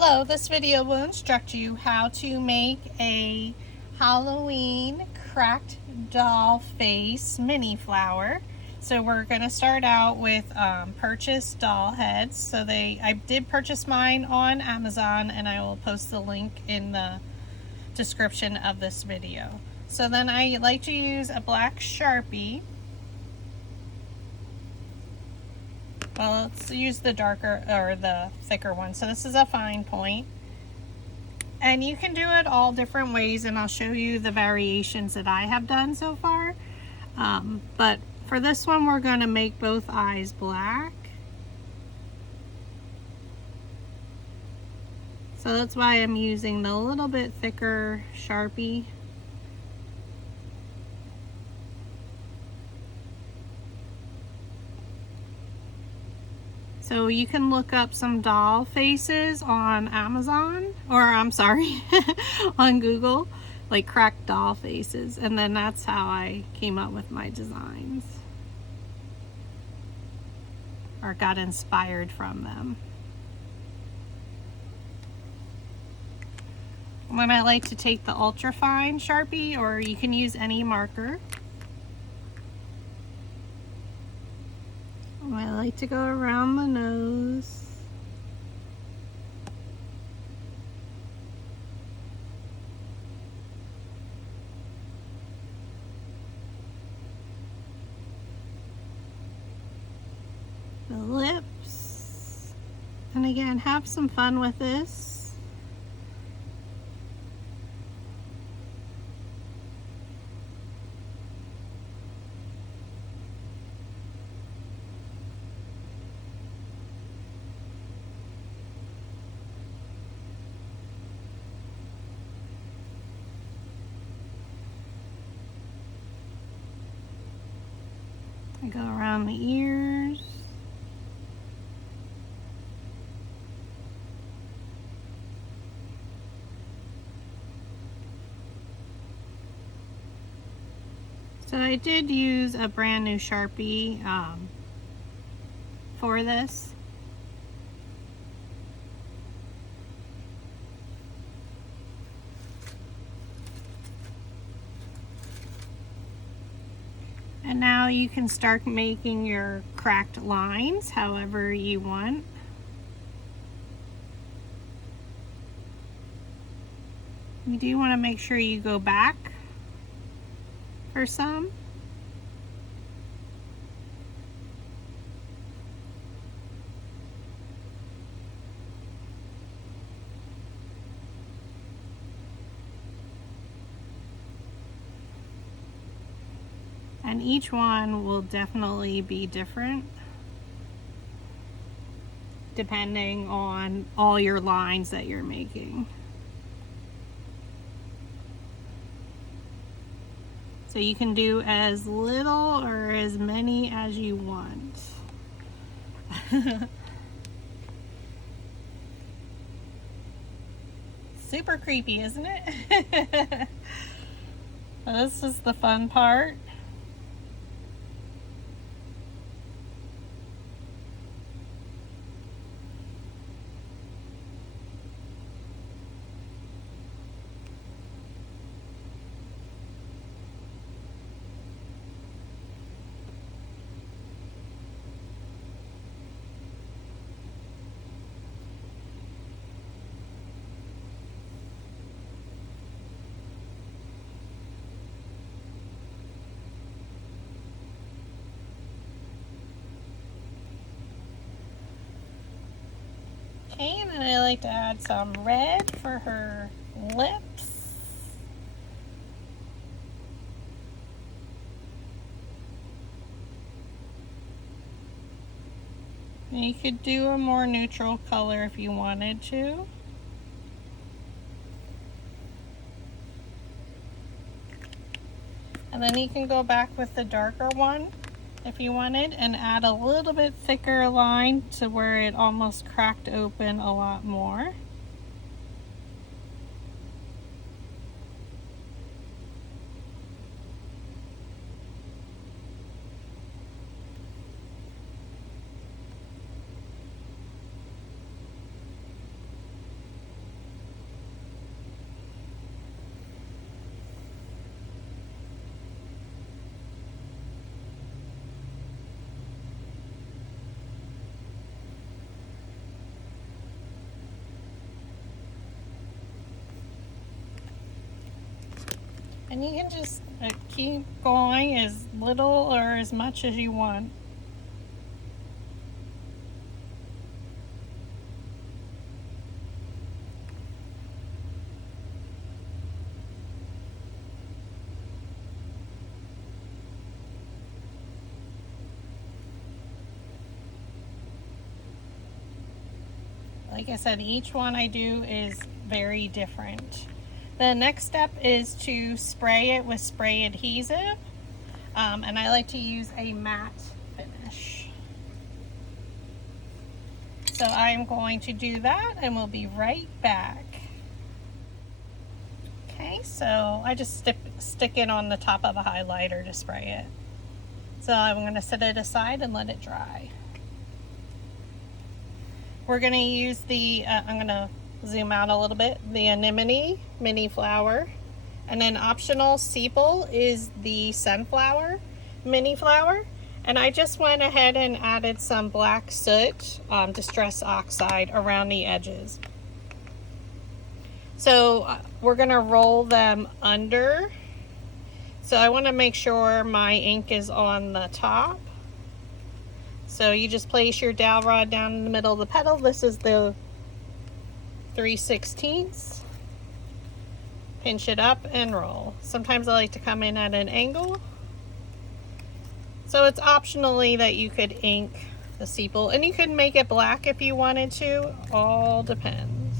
Hello, this video will instruct you how to make a Halloween cracked doll face mini flower. So we're going to start out with purchased doll heads. I did purchase mine on Amazon, and I will post the link in the description of this video. So then I like to use a black Sharpie. Well, let's use the darker or the thicker one. So this is a fine point. And you can do it all different ways, and I'll show you the variations that I have done so far. But for this one, we're going to make both eyes black. So that's why I'm using the little bit thicker Sharpie. So you can look up some doll faces on Amazon, or I'm sorry, on Google, like cracked doll faces, and then that's how I came up with my designs, or got inspired from them. When I like to take the ultra fine Sharpie, or you can use any marker. I like to go around the nose. The lips. And again, have some fun with this. I go around the ears. So I did use a brand new Sharpie for this. And now you can start making your cracked lines however you want. You do want to make sure you go back for some. And each one will definitely be different depending on all your lines that you're making. So you can do as little or as many as you want. Super creepy, isn't it? This is the fun part. Okay, and then I like to add some red for her lips. And you could do a more neutral color if you wanted to. And then you can go back with the darker one if you wanted, and add a little bit thicker line to where it almost cracked open a lot more. And you can just keep going as little or as much as you want. Like I said, each one I do is very different. The next step is to spray it with spray adhesive, and I like to use a matte finish. So I'm going to do that and we'll be right back. Okay, so I just stick it on the top of a highlighter to spray it. So I'm going to set it aside and let it dry. We're going to use the, I'm going to zoom out a little bit, the Anemone Mini Flower. And then optional sepal is the Sunflower Mini Flower. And I just went ahead and added some black soot, distress oxide around the edges. So we're going to roll them under. So I want to make sure my ink is on the top. So you just place your dowel rod down in the middle of the petal. This is the 3/16. Pinch it up and roll. Sometimes I like to come in at an angle. So it's optionally that you could ink the sepal, and you could make it black if you wanted to. All depends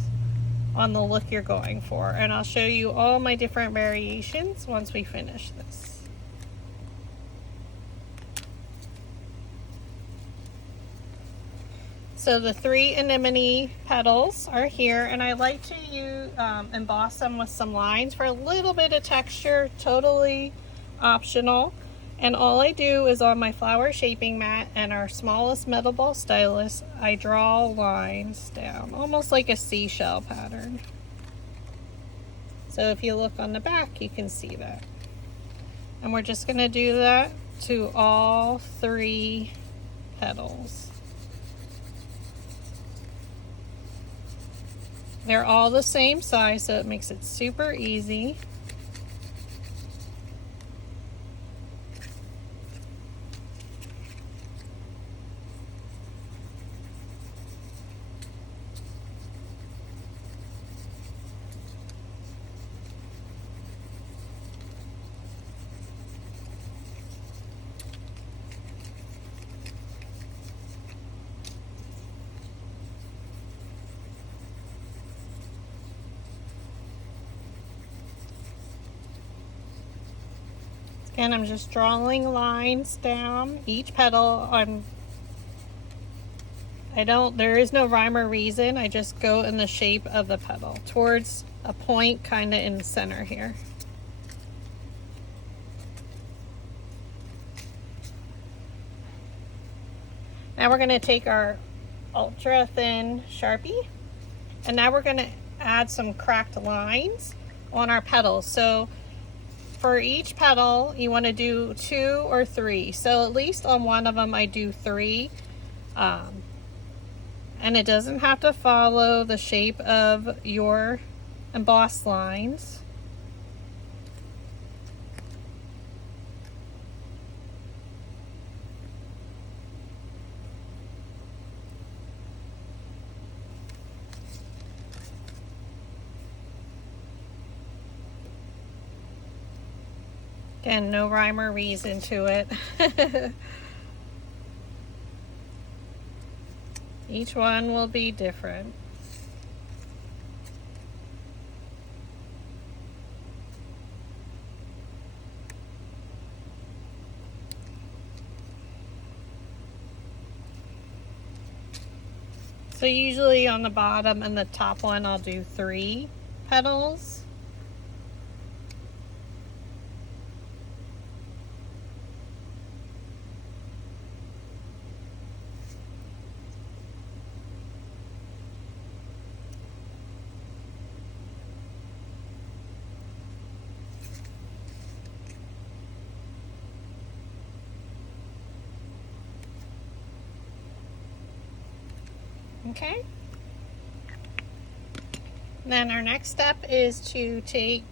on the look you're going for. And I'll show you all my different variations once we finish this. So the 3 anemone petals are here, and I like to emboss them with some lines for a little bit of texture, totally optional. And all I do is on my flower shaping mat and our smallest metal ball stylus, I draw lines down, almost like a seashell pattern. So if you look on the back, you can see that. And we're just going to do that to all 3 petals. They're all the same size, so it makes it super easy. And I'm just drawing lines down each petal. There is no rhyme or reason. I just go in the shape of the petal towards a point kind of in the center here. Now we're going to take our ultra thin Sharpie, and now we're going to add some cracked lines on our petals. So for each petal, you want to do 2 or 3. So at least on one of them, I do 3. And it doesn't have to follow the shape of your embossed lines. Again, no rhyme or reason to it. Each one will be different. So usually on the bottom and the top one, I'll do 3 petals. Okay. Then our next step is to take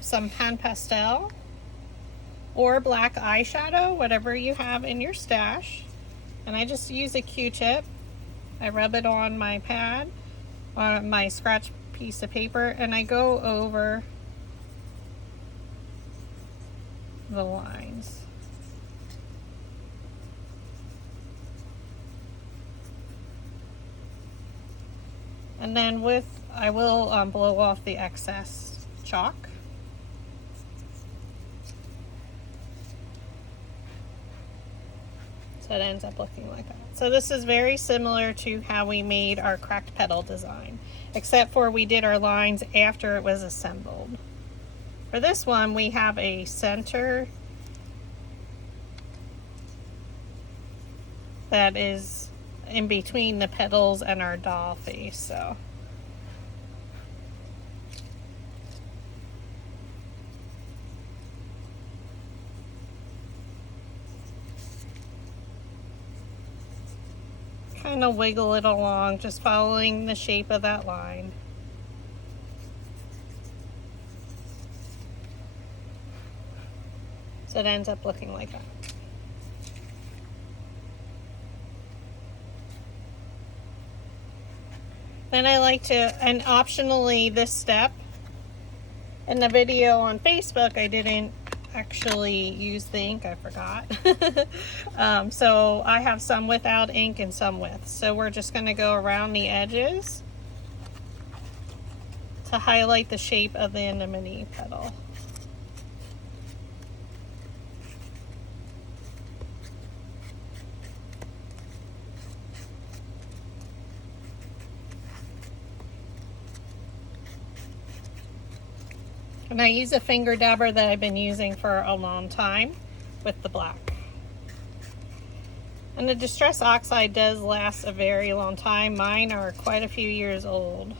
some pan pastel or black eyeshadow, whatever you have in your stash. And I just use a Q-tip. I rub it on my pad, on my scratch piece of paper, and I go over the lines. And then I will blow off the excess chalk. So it ends up looking like that. So this is very similar to how we made our cracked petal design, except for we did our lines after it was assembled. For this one, we have a center that is in between the petals and our doll face. So kind of wiggle it along, just following the shape of that line. So it ends up looking like that. Then I like to, and optionally this step, in the video on Facebook I didn't actually use the ink, I forgot. So I have some without ink and some with. So we're just going to go around the edges to highlight the shape of the anemone petal. And I use a finger dabber that I've been using for a long time with the black. And the Distress Oxide does last a very long time. Mine are quite a few years old.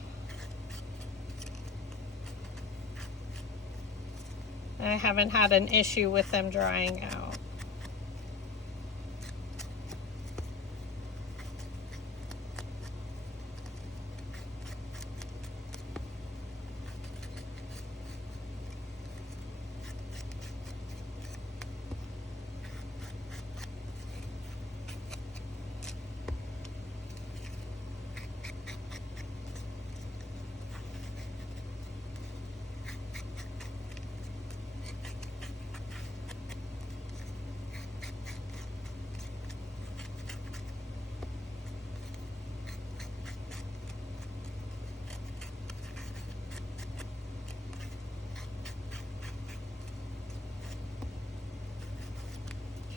I haven't had an issue with them drying out.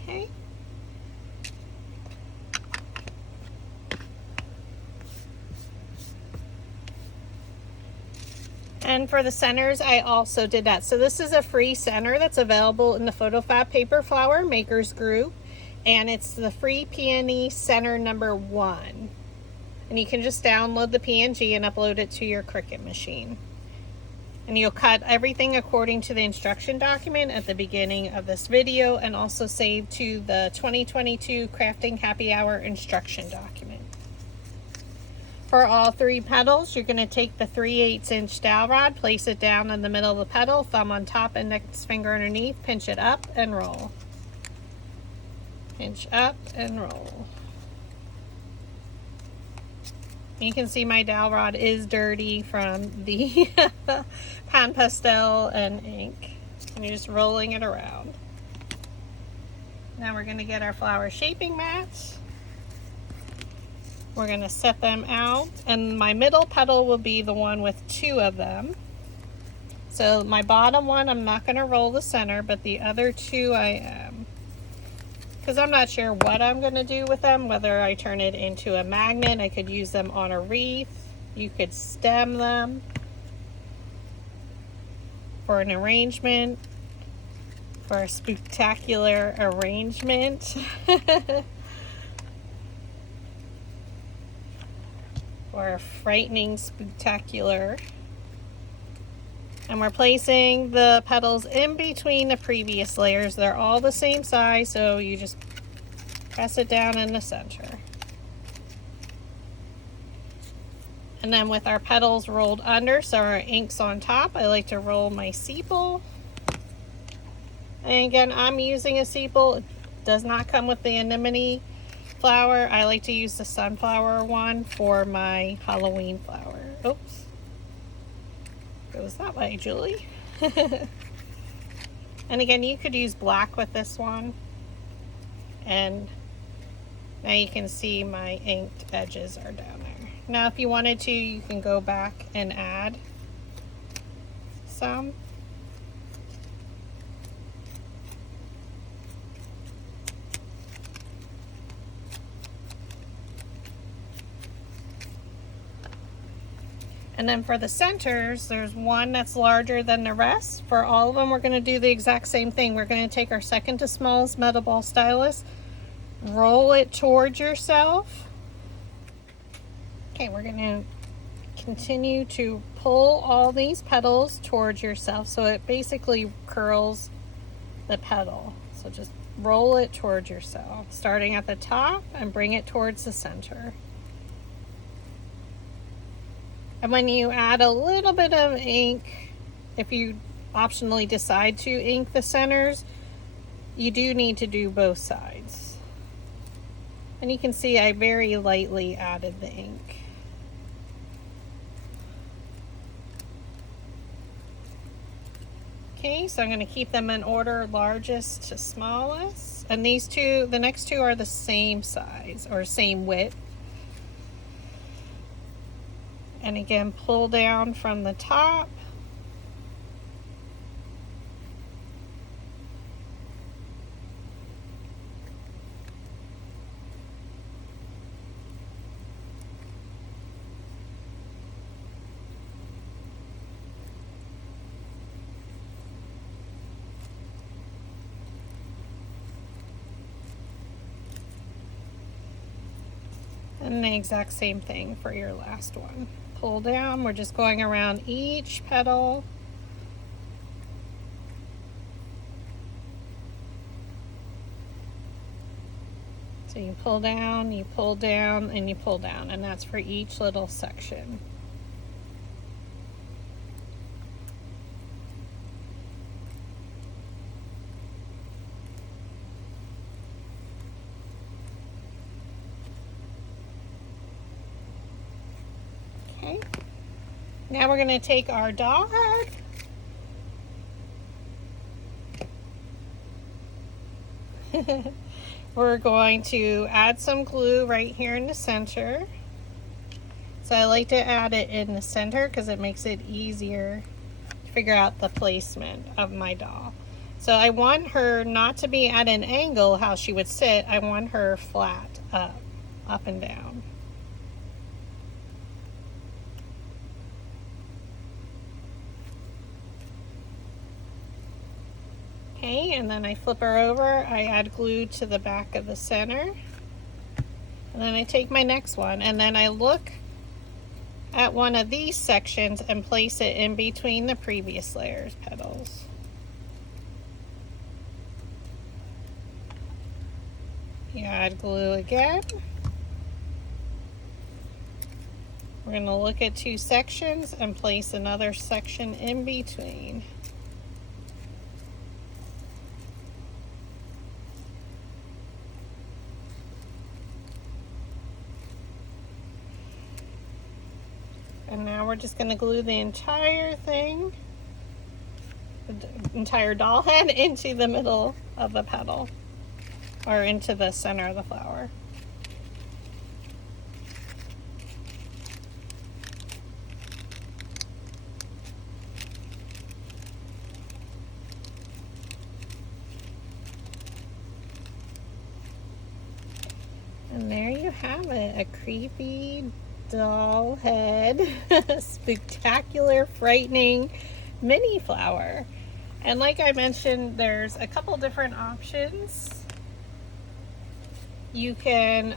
Okay. And for the centers, I also did that. So this is a free center that's available in the PhotoFabPaperFlowers Makers Group. And it's the free peony center number 1. And you can just download the PNG and upload it to your Cricut machine. And you'll cut everything according to the instruction document at the beginning of this video, and also save to the 2022 Crafting Happy Hour instruction document. For all 3 petals, you're going to take the 3/8 inch dowel rod, place it down in the middle of the petal, thumb on top, index finger underneath, pinch it up and roll. Pinch up and roll. You can see my dowel rod is dirty from the pan pastel and ink. And you're just rolling it around. Now we're going to get our flower shaping mats. We're going to set them out, and my middle petal will be the one with 2 of them. So my bottom one, I'm not going to roll the center, but the other 2 I am. Because I'm not sure what I'm going to do with them, whether I turn it into a magnet. I could use them on a wreath. You could stem them for an arrangement, for a spectacular arrangement. Or a frightening spectacular. And we're placing the petals in between the previous layers. They're all the same size, so you just press it down in the center. And then with our petals rolled under, so our ink's on top, I like to roll my sepal. And again, I'm using a sepal. It does not come with the anemone flower. I like to use the sunflower one for my Halloween flower. Oops. Goes that way, Julie. And again, you could use black with this one. And now you can see my inked edges are down there. Now if you wanted to, you can go back and add some. And then for the centers, there's one that's larger than the rest. For all of them, we're going to do the exact same thing. We're going to take our second to smallest metal ball stylus, roll it towards yourself. Okay, we're going to continue to pull all these petals towards yourself so it basically curls the petal. So just roll it towards yourself, starting at the top and bring it towards the center. And when you add a little bit of ink, if you optionally decide to ink the centers, you do need to do both sides. And you can see I very lightly added the ink. Okay, so I'm going to keep them in order, largest to smallest. And these two, the next two are the same size or same width. And again, pull down from the top. And the exact same thing for your last one. Pull down, we're just going around each petal. So you pull down, and you pull down, and that's for each little section. Okay. Now we're going to take our doll head we're going to add some glue right here in the center. So I like to add it in the center because it makes it easier to figure out the placement of my doll. So I want her not to be at an angle how she would sit. I want her flat up and down. Okay, and then I flip her over, I add glue to the back of the center, and then I take my next one, and then I look at one of these sections and place it in between the previous layer's petals. You add glue again. We're going to look at two sections and place another section in between. And now we're just going to glue the entire thing, the entire doll head, into the middle of the petal, or into the center of the flower. And there you have it, a creepy doll head, spectacular, frightening mini flower. And like I mentioned, there's a couple different options. You can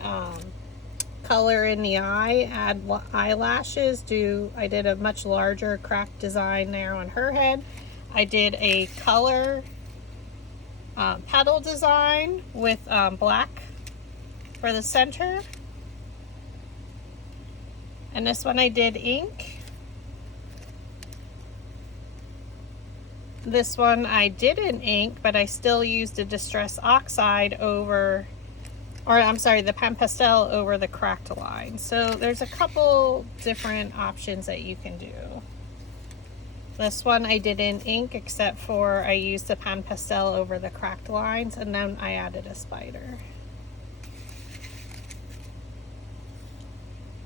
color in the eye, add eyelashes. I did a much larger craft design there on her head. I did a color petal design with black for the center. And this one I did ink. This one I didn't ink, but I still used a Distress Oxide over, or I'm sorry, the Pen Pastel over the cracked line. So there's a couple different options that you can do. This one I didn't ink, except for I used the Pen Pastel over the cracked lines, and then I added a spider.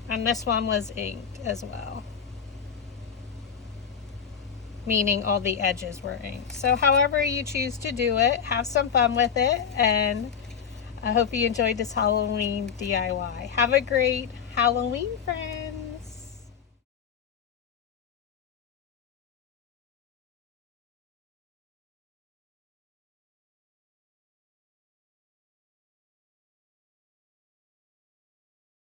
And this one was inked as well, meaning all the edges were inked. So however you choose to do it, have some fun with it, and I hope you enjoyed this Halloween DIY. Have a great Halloween, friends.